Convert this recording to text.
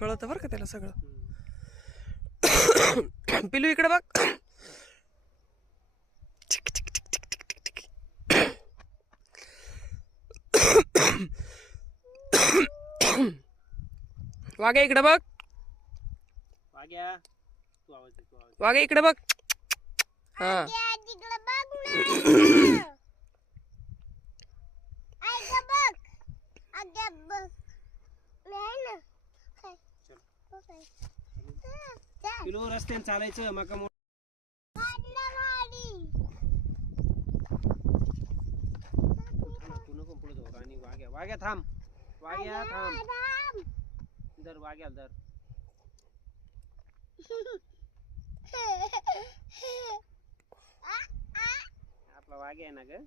कळतं बरं का त्याला सगळं. पिलू इकडे बघ. वाघ्या इकडे बघ. वाघ्या इकडे बघ. हा किलो रस्त्याने चालायचं मका पुढे जाऊ आणि वाघ्या थांब. वाघ्या थांब. दर वाघ्या दर. आपला वाघ्या आहे ना ग.